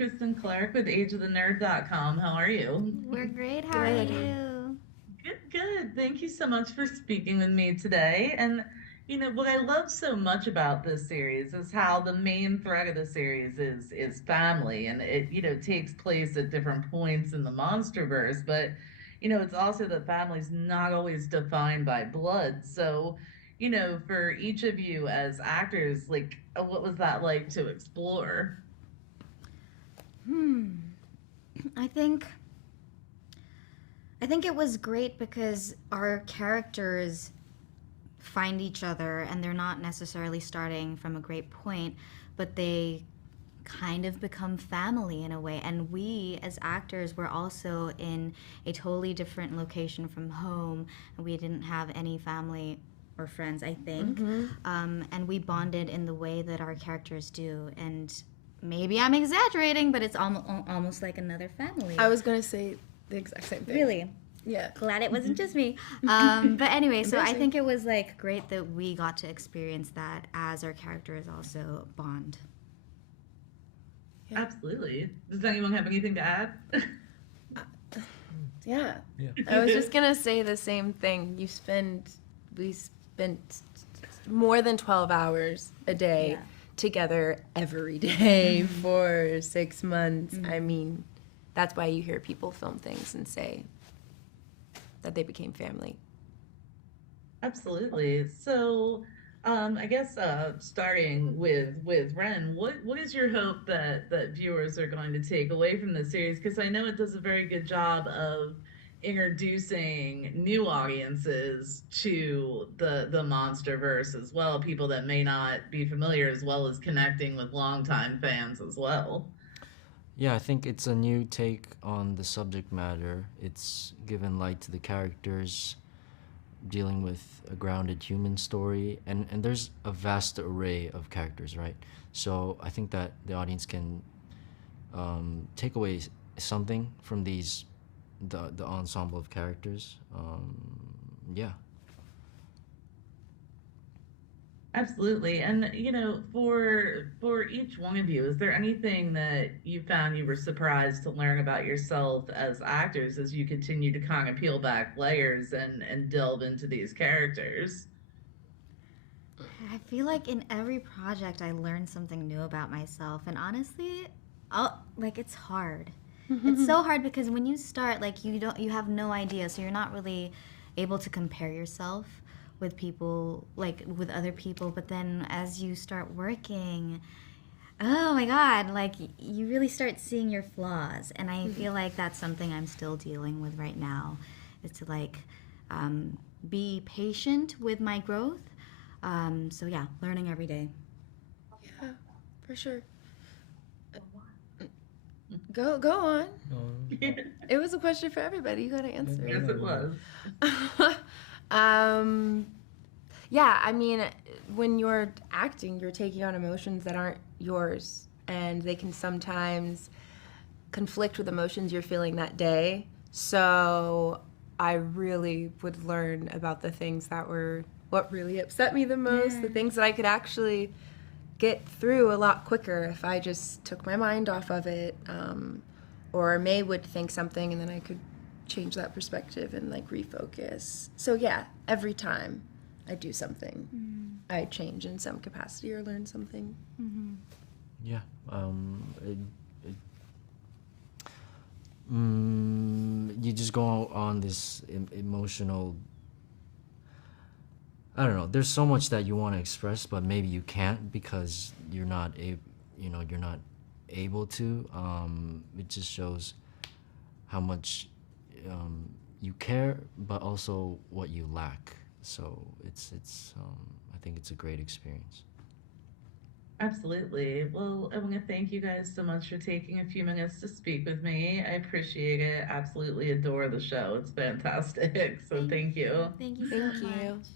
Kristen Clark with ageofthenerd.com. How are you? We're great. How are Good. you? Good, good. Thank you so much for speaking with me today. And what I love so much about this series is how the main thread of the series is family, and it takes place at different points in the MonsterVerse, but it's also that family's not always defined by blood. So, for each of you as actors, like what was that like to explore? Hmm. I think I think it was great because our characters find each other and they're not necessarily starting from a great point, but they kind of become family in a way. And we as actors were also in a totally different location from home, and we didn't have any family or friends, I think. And we bonded in the way that our characters do. And maybe I'm exaggerating, but it's almost like another family. I was gonna say the exact same thing. Really? Yeah. Glad it wasn't just me. But anyway, so I think it was like great that we got to experience that as our characters also bond. Yeah. Absolutely. Does anyone have anything to add? Yeah. Yeah. I was just gonna say the same thing. We spent more than 12 hours a day together every day for 6 months. I mean, that's why you hear people film things and say that they became family. Absolutely. So, I guess starting with Ren, what is your hope that viewers are going to take away from this series? Because I know it does a very good job of introducing new audiences to the MonsterVerse as well, people that may not be familiar, as well as connecting with longtime fans as well. Yeah, I think it's a new take on the subject matter. It's given light to the characters, dealing with a grounded human story, and there's a vast array of characters, right? So I think that the audience can take away something from the ensemble of characters. Yeah. Absolutely. And for each one of you, is there anything that you found you were surprised to learn about yourself as actors as you continue to kind of peel back layers and delve into these characters? I feel like in every project I learn something new about myself, and honestly, it's hard. It's so hard because when you start, like you have no idea, so you're not really able to compare yourself with people, like with other people. But then as you start working, oh my God, like you really start seeing your flaws, and I feel like that's something I'm still dealing with right now, is to be patient with my growth. So yeah, learning every day. Yeah, for sure. Go on. It was a question for everybody. You gotta answer Yes, it was. Yeah, I mean, when you're acting, you're taking on emotions that aren't yours, and they can sometimes conflict with emotions you're feeling that day. So I really would learn about the things that were what really upset me the most, the things that I could actually get through a lot quicker if I just took my mind off of it, or May would think something and then I could change that perspective and like refocus. So yeah, every time I do something, I change in some capacity or learn something. Yeah. You just go on this emotional. I don't know. There's so much that you want to express, but maybe you can't because you're not able to. It just shows how much you care, but also what you lack. So it's I think it's a great experience. Absolutely. Well, I want to thank you guys so much for taking a few minutes to speak with me. I appreciate it. Absolutely adore the show. It's fantastic. So thank you. Thank you so Thank you. much.